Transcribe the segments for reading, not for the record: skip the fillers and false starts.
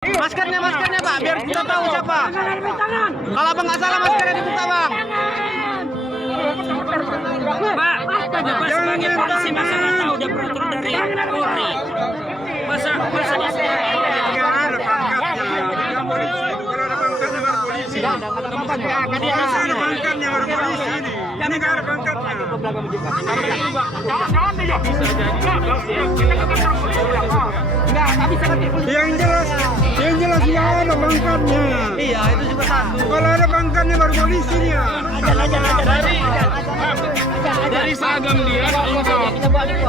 Maskernya Pak, biar kita tahu siapa. Kalau abang nggak salah maskernya dibuka bang. Pak, Bapak sebagai polisi masa nggak tahu dia peraturan dari Polri. Masa dia yang jelas nggak ada pangkatnya. Iya, itu juga satu. Kalau ada pangkatnya baru polisi dia. dari seragam dia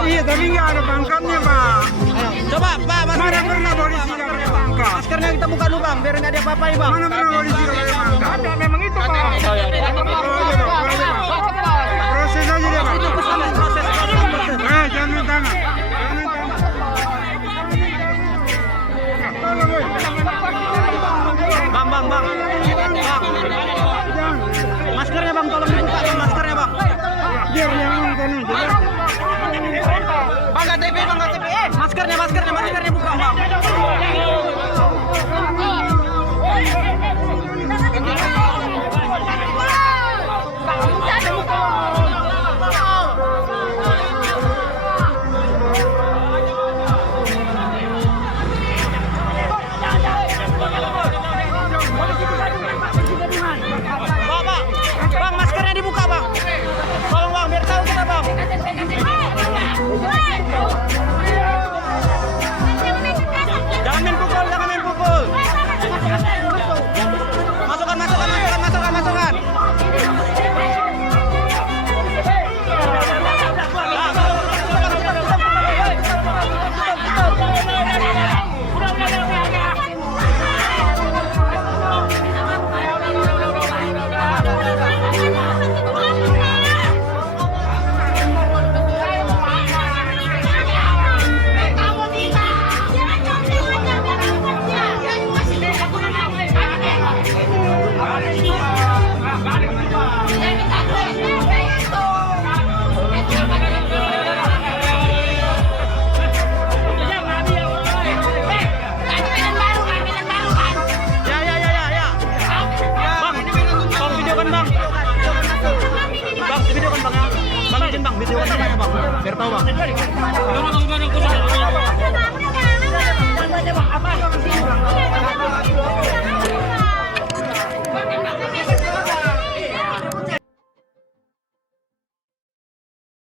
Iya, tapi nggak ada pangkatnya, Pak. Coba Pak, Mana pernah polisi nggak pakai pangkat? maskernya kita buka dulu bang, biar nggak diapa-apain bang. Mana pernah polisi nggak pakai pangkat? Ada, memang itu, Pak. Proses aja dia, Pak. Itu pesan proses. Jangan main tangan. Bang. Maskernya bang, tolong dibuka bang, maskernya bang. Biar yang nonton aja. Bang KTP. Maskernya buka bang. Bang, maskernya dibuka bang. Tolong bang, biar tahu kita bang. Jangan main pukul. Masukkan. Videokan bang, biar tahu bang.